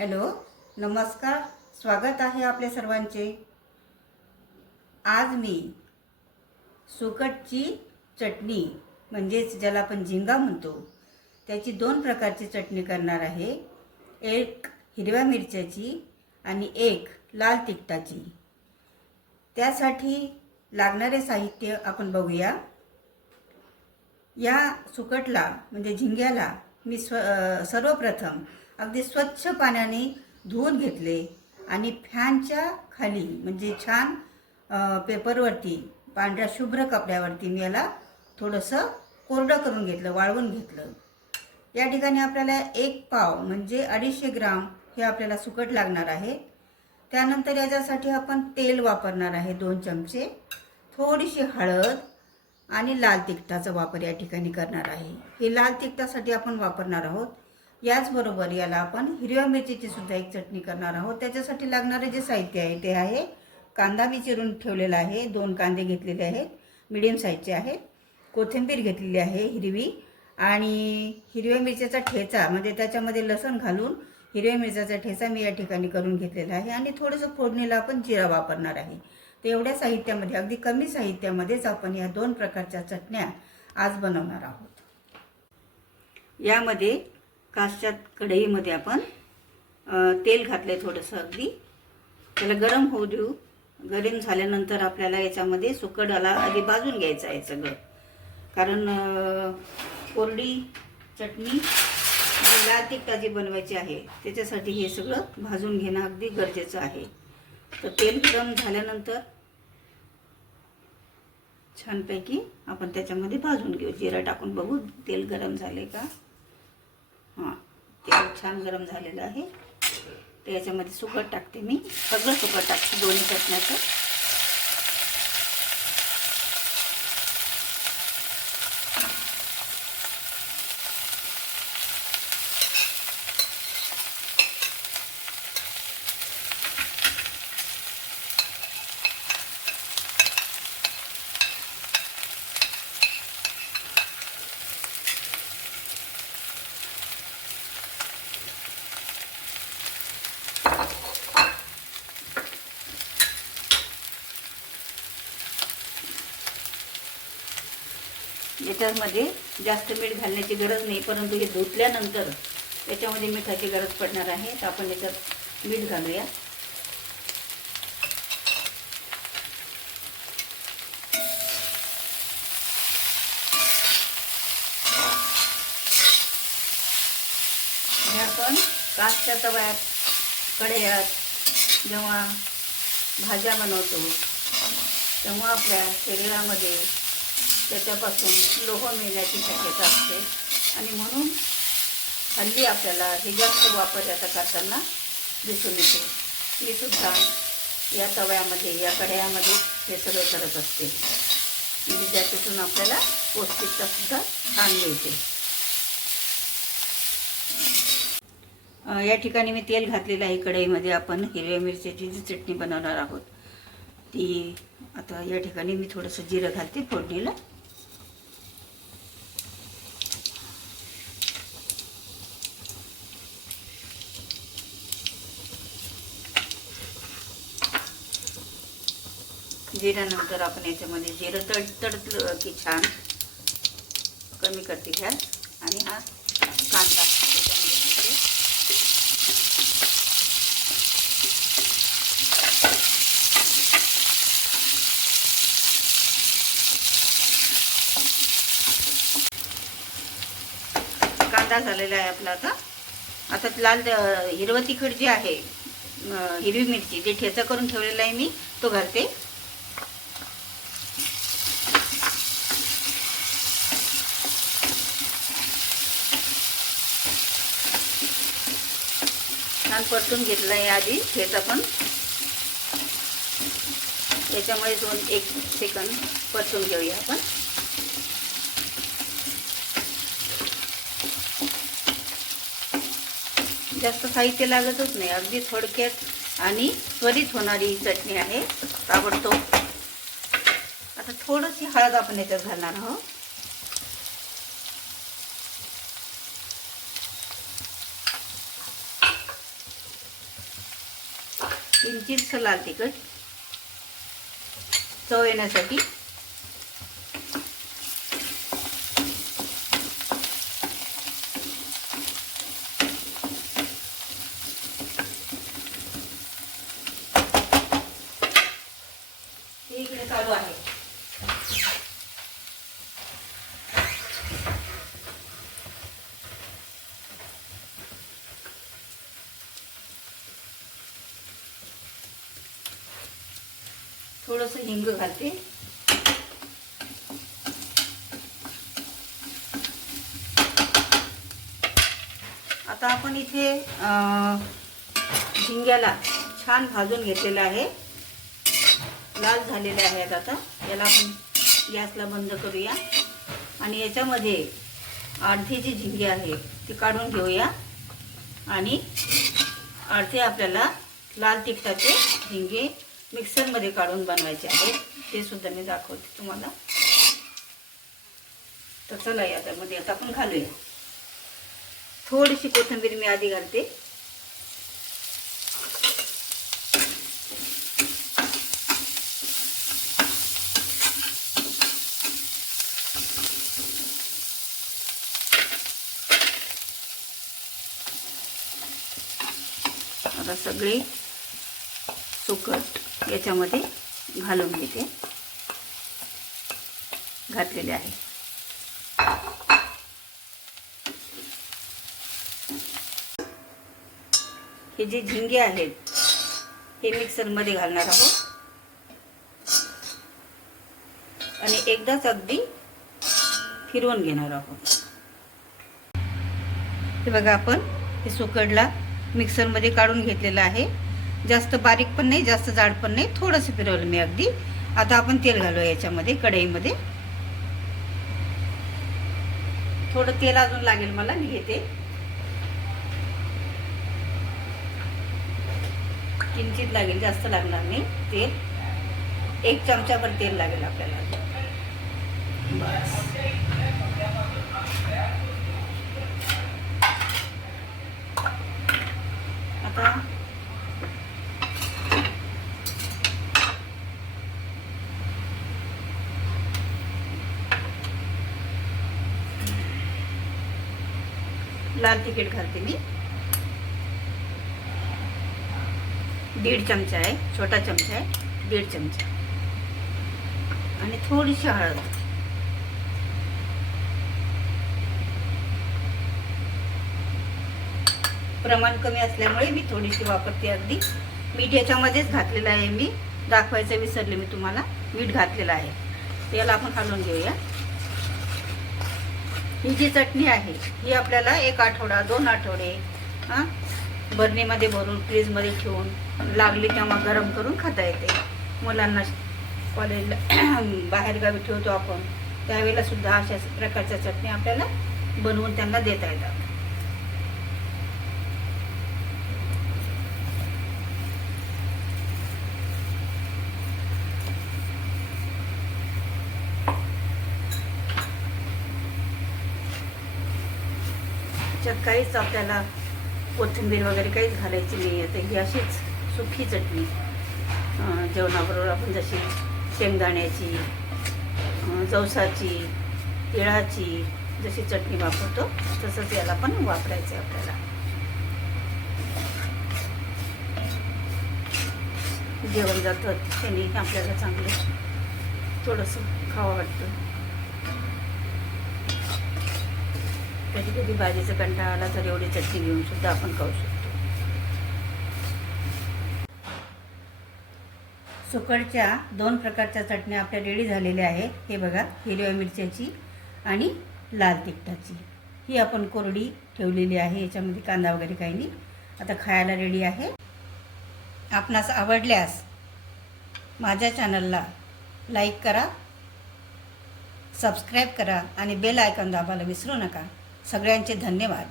Hello, नमस्कार. स्वागत आहे आपल्या सर्वांचे. आज मी सुकटची चटणी म्हणजेच ज्याला आपण झिंगा म्हणतो त्याची दोन प्रकारची चटणी करणार आहे. एक हिरव्या मिरच्याची आणि एक लाल तिखटाची. त्यासाठी लागणारे साहित्य आपण बघूया. या सुकटला म्हणजे झिंग्याला मी सर्वप्रथम अगदी स्वच्छ पाण्याने धुवून घेतले आणि फॅनच्या खाली म्हणजे छान पेपरवरती पांढऱ्या शुभ्र कपड्यावरती मी याला थोडंसं कोरडं करून घेतलं, वाळवून घेतलं. या ठिकाणी आपल्याला एक पाव म्हणजे 250 ग्राम हे आपल्याला सुकट लागणार आहे. त्यानंतर याच्यासाठी आपण तेल वापरणार आहे 2 चमचे, थोडीशी हळद आणि लाल तिखटाचा वापर या ठिकाणी करणार आहे. हे लाल तिखटासाठी आपण वापरणार आहोत. याचबरोबर याला आपण हिरव्या मिरचीची सुद्धा एक चटणी करणार आहोत. त्याच्यासाठी लागणारे जे साहित्य आहे ते आहे कांदा मी चिरून ठेवलेला आहे, 2 कांदे घेतलेले आहेत, मीडियम साईजचे आहेत. कोथिंबीर घेतलेली आहे हिरवी आणि हिरव्या मिरचीचा ठेचा म्हणजे त्याच्यामध्ये लसूण घालून हिरव्या मिरच्याचा ठेचा मी या ठिकाणी करून घेतलेला आहे आणि थोडंसं फोडणीला आपण जिरा वापरणार आहे. तर एवढ्या साहित्यामध्ये अगदी कमी साहित्यामध्येच आपण या 2 प्रकारच्या चटण्या आज बनवणार आहोत. यामध्ये काचच्या कढईमध्ये आपण तेल घातले थोडंसं, अगदी त्याला गरम होऊ देऊ. गरम झाल्यानंतर आपल्याला याच्यामध्ये सुकटाला आधी भाजून घ्यायचं आहे सगळं, कारण कोरडी चटणी लाल तिखटाची बनवायची आहे त्याच्यासाठी हे सगळं भाजून घेणं अगदी गरजेचं आहे. तर तेल गरम झाल्यानंतर छानपैकी आपण त्याच्यामध्ये भाजून घेऊ. जिरा टाकून बघू तेल गरम झाले का. हां, तेल छान गरम झालेलं आहे. तर याच्यामध्ये सुकट टाकते, मी सगळं सुकट टाकते दोन्ही चटण्याचं. याच्यामध्ये जास्त मीठ घालण्याची गरज नाही, परंतु हे धुतल्यानंतर त्याच्यामध्ये मिठाची गरज पडणार आहे. तर आपण याच्यात मीठ घालूया. हे आपण काचच्या तव्यात, कढयात जेव्हा भाज्या बनवतो तेव्हा आपल्या शरीरामध्ये त्याच्यापासून लोह मिळण्याची शक्यता असते आणि म्हणून हल्ली आपल्याला हे जास्त वापर याचा करताना दिसून येतो. मी सुद्धा या तव्यामध्ये, या कढयामध्ये हे सगळं करत असते, म्हणजे ज्याच्यातून आपल्याला पौष्टिकता सुद्धा छान मिळते. या ठिकाणी मी तेल घातलेलं आहे कढईमध्ये. आपण हिरव्या मिरच्याची जी चटणी बनवणार आहोत ती आता या ठिकाणी मी थोडंसं जिरं घालते फोडणीला. जिऱ्यानंतर आपण याच्यामध्ये जिरं तडतडलं की छान कमी करते गॅस आणि हा कांदा त्याच्यामध्ये कांदा झालेला आहे आपला. आता लाल हिरवं तिखट जे आहे, हिरवी मिरची जे ठेचा करून ठेवलेला आहे मी तो घालते. छान परतून घेतला आहे आधी ठेचा पण. याच्यामध्ये 1 सेकंद परतून घेऊया आपण. जास्त साहित्य लागतच नाही, अगदी थोडक्यात आणि त्वरित होणारी चटणी आहे, ताबडतोब. आता थोडीशी हळद आपण याच्यात घालणार आहोत. किंचितसं लाल तिखट चव येण्यासाठी. हे इकडे चालू आहे. थोडंसं हिंग घालते. आता आपण इथे झिंग्याला छान भाजून घेतलेलं आहे, लाल झालेले आहेत. आता याला आपण गॅसला बंद करूया आणि याच्यामध्ये अर्धी जी झिंगे आहे ती काढून घेऊया आणि अर्धे आपल्याला लाल तिखटाचे झिंगे मिक्सरमध्ये काढून बनवायचे आहेत, ते सुद्धा मी दाखवते तुम्हाला. तर चला याच्यामध्ये आता आपण घालूया. थोडीशी कोथिंबीर मी आधी घालते. आता सगळे सुकट याच्यामध्ये घालून घेते. घातलेले आहे. हे जे झिंगे आहेत हे मिक्सरमध्ये घालणार आहोत आणि एकदाच अगदी फिरवून घेणार आहोत. हे बघा, आपण हे सुकडला मिक्सरमध्ये काढून घेतलेलं आहे. जास्त बारीक पण नाही, जास्त जाड पण नाही, थोडंसं फिरवलं मी अगदी. आता आपण तेल घालूया याच्यामध्ये, कढईमध्ये. थोडं तेल अजून लागेल मला, मी घेते. किंचित लागेल, जास्त लागणार नाही तेल. 1 चमचाभर तेल लागेल आपल्याला. बस. आता लाल तिखट घालते मी. 1.5 चमचा आहे, छोटा चमचा आहे, 1.5 चमचा. आणि थोडीशी हळद. प्रमाण कमी असल्यामुळे मी थोडीशी वापरते अगदी. मीठ याच्यामध्येच घातलेलं आहे, मी दाखवायचं विसरले मी तुम्हाला. मीठ घातलेलं आहे. त्याला आपण घालून घेऊया. ही जी चटणी आहे ही आपल्याला 1 आठवडा 2 आठवडे बरणीमध्ये भरून फ्रीजमध्ये ठेवून लागली तेव्हा गरम करून खाता येते. मुलांना कॉलेजला बाहेरगावी ठेवतो आपण, त्यावेळेला सुद्धा अशा प्रकारच्या चटणी आपल्याला बनवून त्यांना देता येतात. त्याच्यात काहीच आपल्याला कोथिंबीर वगैरे काहीच घालायची नाही आहे. तर ही अशीच सुकी चटणी जेवणाबरोबर आपण जशी शेंगदाण्याची, जवसाची, तिळाची जशी चटणी वापरतो तसंच याला पण वापरायचं आहे आपल्याला. जेवण जातं त्याने आपल्याला चांगलं थोडंसं खावं वाटतं. कधी कधी भाजीचं कंटाळा आला तर एवढी चटणी घेऊन सुद्धा आपण खाऊ शकतो. सुकटच्या 2 प्रकारच्या चटण्या आपल्या रेडी झालेल्या आहेत. हे बघा, हिरव्या मिरच्याची आणि लाल तिखटाची. ही आपण कोरडी ठेवलेली आहे, याच्यामध्ये कांदा वगैरे काही नाही. आता खायला रेडी आहे. आपणास आवडल्यास माझ्या चॅनलला लाईक करा, सबस्क्राईब करा आणि बेल आयकॉन दाबायला विसरू नका. सगळ्यांचे धन्यवाद.